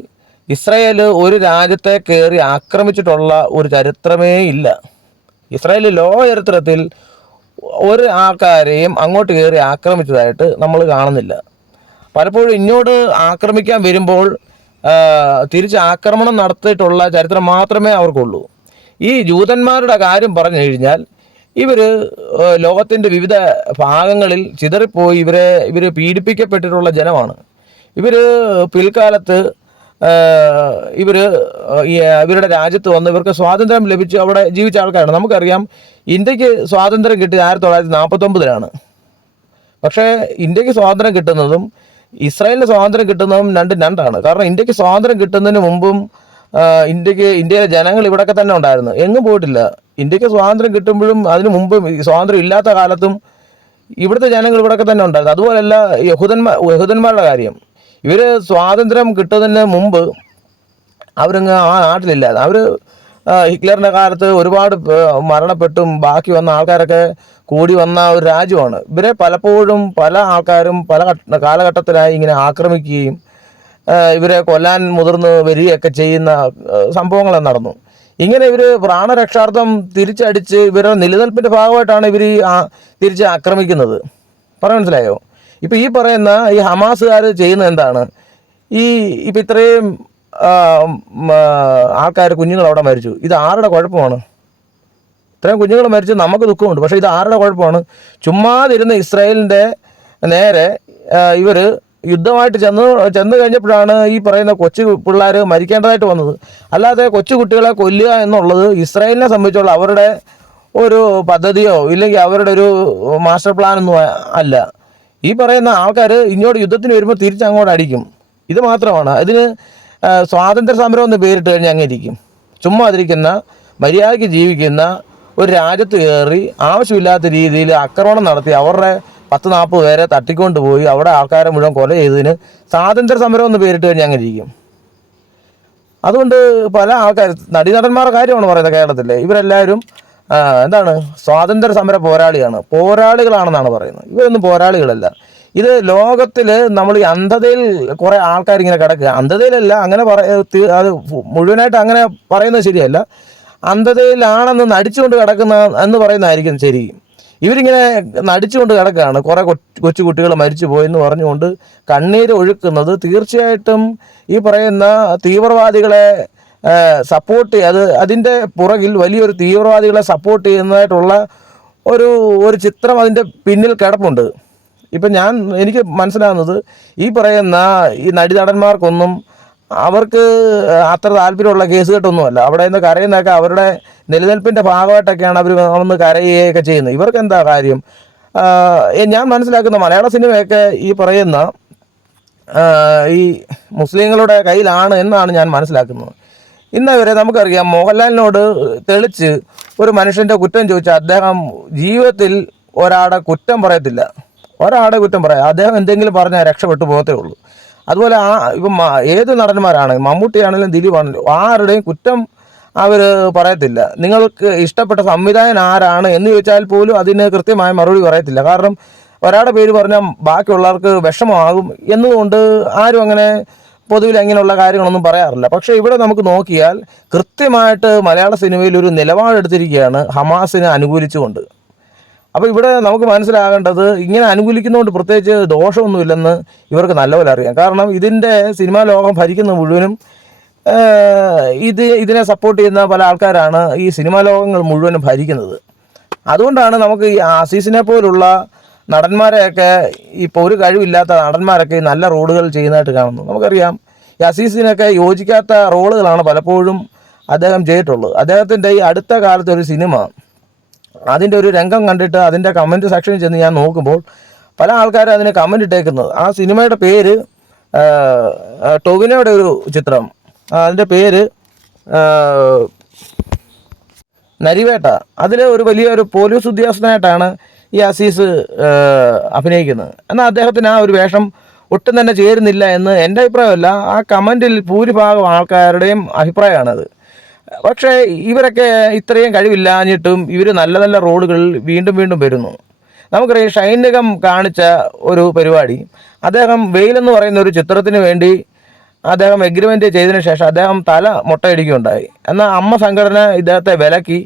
ഇസ്രായേൽ ഒരു രാജ്യത്തെ കയറി ആക്രമിച്ചിട്ടുള്ള ഒരു ചരിത്രമേ ഇല്ല. ഇസ്രായേൽ ലോ ചരിത്രത്തിൽ ഒരു ആൾക്കാരെയും അങ്ങോട്ട് കയറി ആക്രമിച്ചതായിട്ട് നമ്മൾ കാണുന്നില്ല. പലപ്പോഴും ഇങ്ങോട്ട് ആക്രമിക്കാൻ വരുമ്പോൾ തിരിച്ച് ആക്രമണം നടത്തിയിട്ടുള്ള ചരിത്രം മാത്രമേ അവർക്കുള്ളൂ. ഈ ജൂതന്മാരുടെ കാര്യം പറഞ്ഞു കഴിഞ്ഞാൽ ഇവർ ലോകത്തിന്റെ വിവിധ ഭാഗങ്ങളിൽ ചിതറിപ്പോയി ഇവരെ ഇവർ പീഡിപ്പിക്കപ്പെട്ടിട്ടുള്ള ജനമാണ്. ഇവർ പിൽക്കാലത്ത് ഇവർ ഇവരുടെ രാജ്യത്ത് വന്ന് ഇവർക്ക് സ്വാതന്ത്ര്യം ലഭിച്ചു. അവിടെ ജീവിച്ച ആൾക്കാരാണ്. നമുക്കറിയാം ഇന്ത്യയ്ക്ക് സ്വാതന്ത്ര്യം കിട്ടിയത് ആയിരത്തി തൊള്ളായിരത്തി നാൽപ്പത്തൊമ്പതിലാണ്. പക്ഷേ ഇന്ത്യയ്ക്ക് സ്വാതന്ത്ര്യം കിട്ടുന്നതും ഇസ്രായേലിന് സ്വാതന്ത്ര്യം കിട്ടുന്നതും രണ്ടും രണ്ടാണ്. കാരണം ഇന്ത്യയ്ക്ക് സ്വാതന്ത്ര്യം കിട്ടുന്നതിന് മുമ്പും ഇന്ത്യയ്ക്ക് ഇന്ത്യയിലെ ജനങ്ങൾ ഇവിടെയൊക്കെ തന്നെ ഉണ്ടായിരുന്നു. എങ്ങും പോയിട്ടില്ല. ഇന്ത്യയ്ക്ക് സ്വാതന്ത്ര്യം കിട്ടുമ്പോഴും അതിന് മുമ്പും സ്വാതന്ത്ര്യം ഇല്ലാത്ത കാലത്തും ഇവിടുത്തെ ജനങ്ങൾ ഇവിടെയൊക്കെ തന്നെ ഉണ്ടായിരുന്നു. അതുപോലെയല്ല യഹൂദന്മാർ യഹൂദന്മാരുടെ കാര്യം. ഇവർ സ്വാതന്ത്ര്യം കിട്ടുന്നതിന് മുമ്പ് അവരങ്ങ് ആ നാട്ടിലില്ല. അവർ ഹിറ്റ്ലറിന്റെ കാലത്ത് ഒരുപാട് മരണപ്പെട്ടും ബാക്കി വന്ന ആൾക്കാരൊക്കെ കൂടി വന്ന ഒരു രാജ്യമാണ്. ഇവരെ പലപ്പോഴും പല ആൾക്കാരും പല കാലഘട്ടത്തിലായി ഇങ്ങനെ ആക്രമിക്കുകയും ഇവരെ കൊല്ലാൻ മുതിർന്ന് വരികയൊക്കെ ചെയ്യുന്ന സംഭവങ്ങൾ നടന്നു. ഇങ്ങനെ ഇവർ പ്രാണരക്ഷാർത്ഥം തിരിച്ചടിച്ച് ഇവരുടെ നിലനിൽപ്പിന്റെ ഭാഗമായിട്ടാണ് ഇവർ തിരിച്ച് ആക്രമിക്കുന്നത്. പറ മനസ്സിലായോ? ഇപ്പം ഈ പറയുന്ന ഈ ഹമാസുകാർ ചെയ്യുന്ന എന്താണ്? ഈ ഇപ്പം ഇത്രയും ആൾക്കാർ കുഞ്ഞുങ്ങൾ അവിടെ മരിച്ചു. ഇത് ആരുടെ കുഴപ്പമാണ്? ഇത്രയും കുഞ്ഞുങ്ങൾ മരിച്ചു നമുക്ക് ദുഃഖമുണ്ട്. പക്ഷേ ഇത് ആരുടെ കുഴപ്പമാണ്? ചുമ്മാതിരുന്ന ഇസ്രായേലിന്റെ നേരെ ഇവർ യുദ്ധമായിട്ട് ചെന്ന് ചെന്ന് കഴിഞ്ഞപ്പോഴാണ് ഈ പറയുന്ന കൊച്ചു പിള്ളേർ മരിക്കേണ്ടതായിട്ട് വന്നത്. അല്ലാതെ കൊച്ചു കുട്ടികളെ കൊല്ലുക എന്നുള്ളത് ഇസ്രായേലിനെ സംബന്ധിച്ചുള്ള അവരുടെ ഒരു പദ്ധതിയോ ഇല്ലെങ്കിൽ അവരുടെ ഒരു മാസ്റ്റർ പ്ലാനൊന്നും അല്ല. ഈ പറയുന്ന ആൾക്കാർ ഇങ്ങോട്ട് യുദ്ധത്തിന് വരുമ്പോൾ തിരിച്ചങ്ങോട്ട് അടിക്കും. ഇത് മാത്രമാണ്. ഇതിന് സ്വാതന്ത്ര്യ സമരം എന്ന് പേരിട്ട് കഴിഞ്ഞാൽ അങ്ങ് ഇരിക്കും ചുമ്മാ അതിരിക്കുന്ന മര്യാദയ്ക്ക് ജീവിക്കുന്ന ഒരു രാജ്യത്ത് കയറി ആവശ്യമില്ലാത്ത രീതിയിൽ ആക്രമണം നടത്തി അവരുടെ പത്ത് നാൽപ്പത് പേരെ തട്ടിക്കൊണ്ട് പോയി അവിടെ ആൾക്കാരെ മുഴുവൻ കൊല ചെയ്തതിന് സ്വാതന്ത്ര്യ സമരം എന്ന് പേരിട്ട് കഴിഞ്ഞാൽ അങ്ങ് ഇരിക്കും അതുകൊണ്ട് പല ആൾക്കാർ നടീനടന്മാരുടെ കാര്യമാണ് പറയുന്നത് കേരളത്തിലെ. ഇവരെല്ലാവരും എന്താണ്? സ്വാതന്ത്ര്യ സമര പോരാളിയാണ്. പോരാളികളാണെന്നാണ് പറയുന്നത്. ഇവരൊന്നും പോരാളികളല്ല. ഇത് ലോകത്തിൽ നമ്മൾ ഈ അന്ധതയിൽ കുറേ ആൾക്കാർ ഇങ്ങനെ കിടക്കുക. അന്ധതയിലല്ല അങ്ങനെ പറ അത് മുഴുവനായിട്ട് അങ്ങനെ പറയുന്നത് ശരിയല്ല. അന്ധതയിലാണെന്ന് നടിച്ചുകൊണ്ട് കിടക്കുന്ന എന്ന് പറയുന്നതായിരിക്കും ശരി. ഇവരിങ്ങനെ നടിച്ചുകൊണ്ട് കിടക്കുകയാണ്. കുറേ കൊച്ചു കുട്ടികൾ മരിച്ചു പോയെന്ന് പറഞ്ഞുകൊണ്ട് കണ്ണീര് ഒഴുക്കുന്നത് തീർച്ചയായിട്ടും ഈ പറയുന്ന തീവ്രവാദികളെ സപ്പോർട്ട് അത് അതിന്റെ പുറകിൽ വലിയൊരു തീവ്രവാദികളെ സപ്പോർട്ട് ചെയ്യുന്നതായിട്ടുള്ള ഒരു ഒരു ചിത്രം അതിന്റെ പിന്നിൽ കിടപ്പുണ്ട്. ഇപ്പം ഞാൻ എനിക്ക് മനസ്സിലാകുന്നത് ഈ പറയുന്ന ഈ നടിനടന്മാർക്കൊന്നും അവർക്ക് അത്ര താല്പര്യമുള്ള കേസ് കേട്ടൊന്നുമല്ല അവിടെ നിന്ന് കരയുന്നതൊക്കെ അവരുടെ നിലനിൽപ്പിന്റെ ഭാഗമായിട്ടൊക്കെയാണ് അവർ വന്ന് കരയുകയൊക്കെ ചെയ്യുന്നത്. ഇവർക്ക് എന്താ കാര്യം ഞാൻ മനസ്സിലാക്കുന്ന മലയാള സിനിമയൊക്കെ ഈ പറയുന്ന ഈ മുസ്ലിങ്ങളുടെ കയ്യിലാണ് എന്നാണ് ഞാൻ മനസ്സിലാക്കുന്നത്. ഇന്ന് വരെ നമുക്കറിയാം. മോഹൻലാലിനോട് തെളിച്ച് ഒരു മനുഷ്യന്റെ കുറ്റം ചോദിച്ചാൽ അദ്ദേഹം ജീവിതത്തിൽ ഒരാടെ കുറ്റം പറയത്തില്ല. ഒരാടെ കുറ്റം പറയാം. അദ്ദേഹം എന്തെങ്കിലും പറഞ്ഞാൽ രക്ഷപ്പെട്ടു പോകത്തേ ഉള്ളൂ. അതുപോലെ ആ ഇപ്പം ഏത് നടന്മാരാണ്? മമ്മൂട്ടിയാണെങ്കിലും ദിലീപാണെങ്കിലും ആരുടെയും കുറ്റം അവർ പറയത്തില്ല. നിങ്ങൾക്ക് ഇഷ്ടപ്പെട്ട സംവിധായകൻ ആരാണ് എന്ന് ചോദിച്ചാൽ പോലും അതിന് കൃത്യമായ മറുപടി പറയത്തില്ല. കാരണം ഒരാളുടെ പേര് പറഞ്ഞാൽ ബാക്കിയുള്ളവർക്ക് വിഷമമാകും. എന്നതുകൊണ്ട് ആരും അങ്ങനെ പൊതുവിൽ അങ്ങനെയുള്ള കാര്യങ്ങളൊന്നും പറയാറില്ല. പക്ഷേ ഇവിടെ നമുക്ക് നോക്കിയാൽ കൃത്യമായിട്ട് മലയാള സിനിമയിൽ ഒരു നിലപാടെടുത്തിരിക്കുകയാണ് ഹമാസിനെ അനുകൂലിച്ചുകൊണ്ട്. അപ്പോൾ ഇവിടെ നമുക്ക് മനസ്സിലാകേണ്ടത് ഇങ്ങനെ അനുകൂലിക്കുന്നതുകൊണ്ട് പ്രത്യേകിച്ച് ദോഷമൊന്നുമില്ലെന്ന് ഇവർക്ക് നല്ലപോലെ അറിയാം. കാരണം ഇതിന്റെ സിനിമാ ലോകം ഭരിക്കുന്ന മുഴുവനും ഇത് ഇതിനെ സപ്പോർട്ട് ചെയ്യുന്ന പല ആൾക്കാരാണ് ഈ സിനിമാ ലോകങ്ങൾ മുഴുവനും ഭരിക്കുന്നത്. അതുകൊണ്ടാണ് നമുക്ക് ഈ ആസീസിനെ പോലുള്ള നടന്മാരെയൊക്കെ ഇപ്പോൾ ഒരു കഴിവില്ലാത്ത നടന്മാരൊക്കെ നല്ല റോളുകൾ ചെയ്യുന്നതായിട്ട് കാണുന്നു. നമുക്കറിയാം അസീസിനൊക്കെ യോജിക്കാത്ത റോളുകളാണ് പലപ്പോഴും അദ്ദേഹം ചെയ്തിട്ടുള്ളത്. അദ്ദേഹത്തിന്റെ ഈ അടുത്ത കാലത്തെ ഒരു സിനിമ അതിന്റെ ഒരു രംഗം കണ്ടിട്ട് അതിന്റെ കമന്റ് സെക്ഷനിൽ ചെന്ന് ഞാൻ നോക്കുമ്പോൾ പല ആൾക്കാരും അതിന് കമന്റ് ഇട്ടേക്കുന്നത്. ആ സിനിമയുടെ പേര് ടൊവിനോയുടെ ഒരു ചിത്രം. അതിന്റെ പേര് നരിവേട്ട. അതിൽ ഒരു വലിയൊരു പോലീസ് ഉദ്യോഗസ്ഥനായിട്ടാണ് ഈ അസീസ് അഭിനയിക്കുന്നത് എന്നാൽ അദ്ദേഹത്തിന് ആ ഒരു വേഷം ഒട്ടും തന്നെ ചേരുന്നില്ല എന്ന് എന്റെ അഭിപ്രായമല്ല. ആ കമന്റിൽ ഭൂരിഭാഗം ആൾക്കാരുടെയും അഭിപ്രായമാണത്. പക്ഷേ ഇവരൊക്കെ ഇത്രയും കഴിവില്ലാഞ്ഞിട്ടും ഇവർ നല്ല നല്ല റോളുകളിൽ വീണ്ടും വീണ്ടും വരുന്നു. നമുക്കറിയാം ഷൈനികം കാണിച്ച ഒരു പരിപാടി അദ്ദേഹം വെയിലെന്ന് പറയുന്ന ഒരു ചിത്രത്തിന് വേണ്ടി അദ്ദേഹം എഗ്രിമെന്റ് ചെയ്തതിന് ശേഷം അദ്ദേഹം തല മുട്ടയടിക്കുകയുണ്ടായി എന്നാൽ അമ്മ സംഘടന ഇദ്ദേഹത്തെ വിലക്കി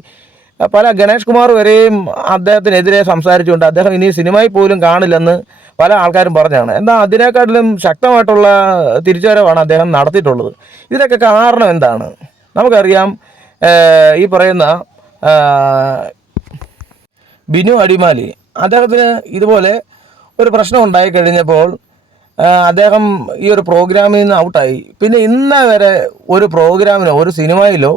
പല ഗണേഷ് കുമാർ വരെയും അദ്ദേഹത്തിനെതിരെ സംസാരിച്ചുകൊണ്ട് അദ്ദേഹം ഇനി സിനിമയിൽ പോലും കാണില്ലെന്ന് പല ആൾക്കാരും പറഞ്ഞാണ്. എന്നാൽ അതിനേക്കാട്ടിലും ശക്തമായിട്ടുള്ള തിരിച്ചുവരവാണ് അദ്ദേഹം നടത്തിയിട്ടുള്ളത്. ഇതിനൊക്കെ കാരണം എന്താണ്? നമുക്കറിയാം ഈ പറയുന്ന ബിനു അടിമാലി അദ്ദേഹത്തിന് ഇതുപോലെ ഒരു പ്രശ്നം ഉണ്ടായി കഴിഞ്ഞപ്പോൾ അദ്ദേഹം ഈ ഒരു പ്രോഗ്രാമിൽ നിന്ന് ഔട്ടായി. പിന്നെ ഇന്നേ വരെ ഒരു പ്രോഗ്രാമിനോ ഒരു സിനിമയിലോ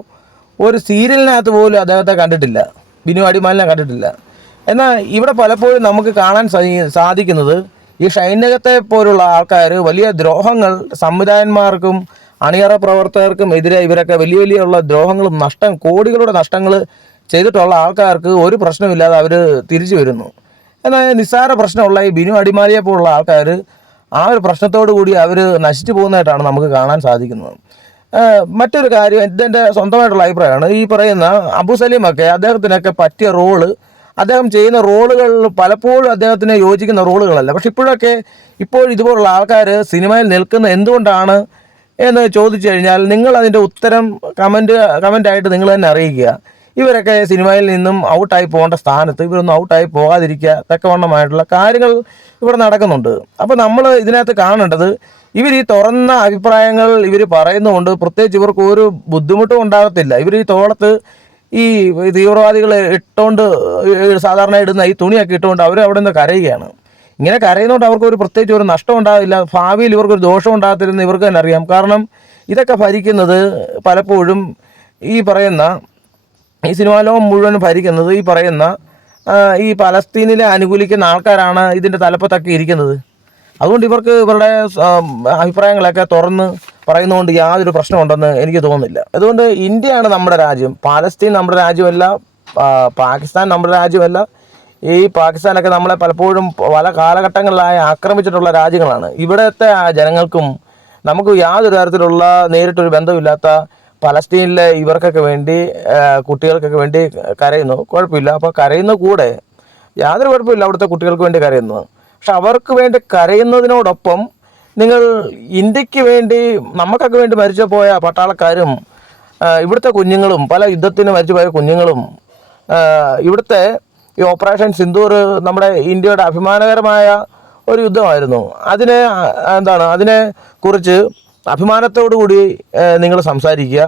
ഒരു സീരിയലിനകത്ത് പോലും അദ്ദേഹത്തെ കണ്ടിട്ടില്ല. ബിനു അടിമാലിനെ കണ്ടിട്ടില്ല. എന്നാൽ ഇവിടെ പലപ്പോഴും നമുക്ക് കാണാൻ സാധി- സാധിക്കുന്നത് ഈ ഷൈനകത്തെ പോലുള്ള ആൾക്കാർ വലിയ ദ്രോഹങ്ങൾ സംവിധായകന്മാർക്കും അണിയറ പ്രവർത്തകർക്കും എതിരെ ഇവരൊക്കെ വലിയ വലിയ ഉള്ള ദ്രോഹങ്ങളും നഷ്ടം കോടികളുടെ നഷ്ടങ്ങൾ ചെയ്തിട്ടുള്ള ആൾക്കാർക്ക് ഒരു പ്രശ്നമില്ലാതെ അവർ തിരിച്ചു വരുന്നു. എന്നാൽ നിസ്സാര പ്രശ്നമുള്ള ഈ ബിനു അടിമാലിയെ പോലുള്ള ആൾക്കാർ ആ ഒരു പ്രശ്നത്തോടു കൂടി അവർ നശിച്ചു പോകുന്നതായിട്ടാണ് നമുക്ക് കാണാൻ സാധിക്കുന്നത്. മറ്റൊരു കാര്യം ഇതെന്റെ സ്വന്തമായിട്ടുള്ള അഭിപ്രായമാണ്. ഈ പറയുന്ന അബു സലീമൊക്കെ അദ്ദേഹത്തിനൊക്കെ പറ്റിയ റോൾ അദ്ദേഹം ചെയ്യുന്ന റോളുകൾ പലപ്പോഴും അദ്ദേഹത്തിന് യോജിക്കുന്ന റോളുകളല്ല. പക്ഷെ ഇപ്പോഴൊക്കെ ഇപ്പോൾ ഇതുപോലുള്ള ആൾക്കാർ സിനിമയിൽ നിൽക്കുന്ന എന്തുകൊണ്ടാണ് എന്ന് ചോദിച്ചു കഴിഞ്ഞാൽ നിങ്ങൾ അതിന്റെ ഉത്തരം കമന്റ് കമന്റായിട്ട് നിങ്ങൾ തന്നെ അറിയിക്കുക. ഇവരൊക്കെ സിനിമയിൽ നിന്നും ഔട്ടായി പോകേണ്ട സ്ഥാനത്ത് ഇവരൊന്നും ഔട്ടായി പോകാതിരിക്കുക തക്കവണ്ണമായിട്ടുള്ള കാര്യങ്ങൾ ഇവിടെ നടക്കുന്നുണ്ട്. അപ്പോൾ നമ്മൾ ഇതിനകത്ത് കാണേണ്ടത് ഇവർ ഈ തുറന്ന അഭിപ്രായങ്ങൾ ഇവർ പറയുന്നതുകൊണ്ട് പ്രത്യേകിച്ച് ഇവർക്ക് ഒരു ബുദ്ധിമുട്ടും ഉണ്ടാകത്തില്ല. ഇവർ ഈ തോളത്ത് ഈ തീവ്രവാദികൾ ഇട്ടുകൊണ്ട് സാധാരണ ഇടുന്ന ഈ തുണിയൊക്കെ ഇട്ടുകൊണ്ട് അവർ അവിടെ നിന്ന് കരയുകയാണ്. ഇങ്ങനെ കരയുന്നതുകൊണ്ട് അവർക്ക് ഒരു പ്രത്യേകിച്ച് ഒരു നഷ്ടം ഉണ്ടാകില്ല ഭാവിയിൽ ഇവർക്കൊരു ദോഷം ഉണ്ടാകത്തില്ലെന്ന് ഇവർക്ക് തന്നെ അറിയാം. കാരണം ഇതൊക്കെ ഭരിക്കുന്നത് പലപ്പോഴും ഈ പറയുന്ന ഈ സിനിമാ ലോകം മുഴുവൻ ഭരിക്കുന്നത് ഈ പറയുന്ന ഈ പലസ്തീനിലെ അനുകൂലിക്കുന്ന ആൾക്കാരാണ് ഇതിന്റെ തലപ്പത്തൊക്കെ ഇരിക്കുന്നത്. അതുകൊണ്ട് ഇവർക്ക് ഇവരുടെ അഭിപ്രായങ്ങളൊക്കെ തുറന്ന് പറയുന്നതുകൊണ്ട് യാതൊരു പ്രശ്നമുണ്ടെന്ന് എനിക്ക് തോന്നുന്നില്ല. അതുകൊണ്ട് ഇന്ത്യയാണ് നമ്മുടെ രാജ്യം. പാലസ്തീൻ നമ്മുടെ രാജ്യമല്ല പാകിസ്ഥാൻ നമ്മുടെ രാജ്യമല്ല. ഈ പാകിസ്ഥാനൊക്കെ നമ്മളെ പലപ്പോഴും പല കാലഘട്ടങ്ങളിലായി ആക്രമിച്ചിട്ടുള്ള രാജ്യങ്ങളാണ്. ഇവിടുത്തെ ജനങ്ങൾക്കും നമുക്ക് യാതൊരു തരത്തിലുള്ള നേരിട്ടൊരു ബന്ധമില്ലാത്ത പലസ്തീനിലെ ഇവർക്കൊക്കെ വേണ്ടി കുട്ടികൾക്കൊക്കെ വേണ്ടി കരയുന്നു. കുഴപ്പമില്ല. അപ്പോൾ കരയുന്ന കൂടെ യാതൊരു കുഴപ്പമില്ല അവിടുത്തെ കുട്ടികൾക്ക് വേണ്ടി കരയുന്നത് പക്ഷെ അവർക്ക് വേണ്ടി കരയുന്നതിനോടൊപ്പം നിങ്ങൾ ഇന്ത്യയ്ക്ക് വേണ്ടി നമുക്കൊക്കെ വേണ്ടി മരിച്ചു പോയ പട്ടാളക്കാരും ഇവിടുത്തെ കുഞ്ഞുങ്ങളും പല യുദ്ധത്തിന് മരിച്ചു പോയ കുഞ്ഞുങ്ങളും ഇവിടുത്തെ ഈ ഓപ്പറേഷൻ സിന്ധൂർ നമ്മുടെ ഇന്ത്യയുടെ അഭിമാനകരമായ ഒരു യുദ്ധമായിരുന്നു. അതിനെ എന്താണ് അതിനെ കുറിച്ച് അഭിമാനത്തോടു കൂടി നിങ്ങൾ സംസാരിക്കുക.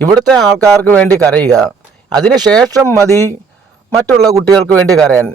ഇവിടുത്തെ ആൾക്കാർക്ക് വേണ്ടി കരയുക. അതിനുശേഷം മതി മറ്റുള്ള കുട്ടികൾക്ക് വേണ്ടി കരയാൻ.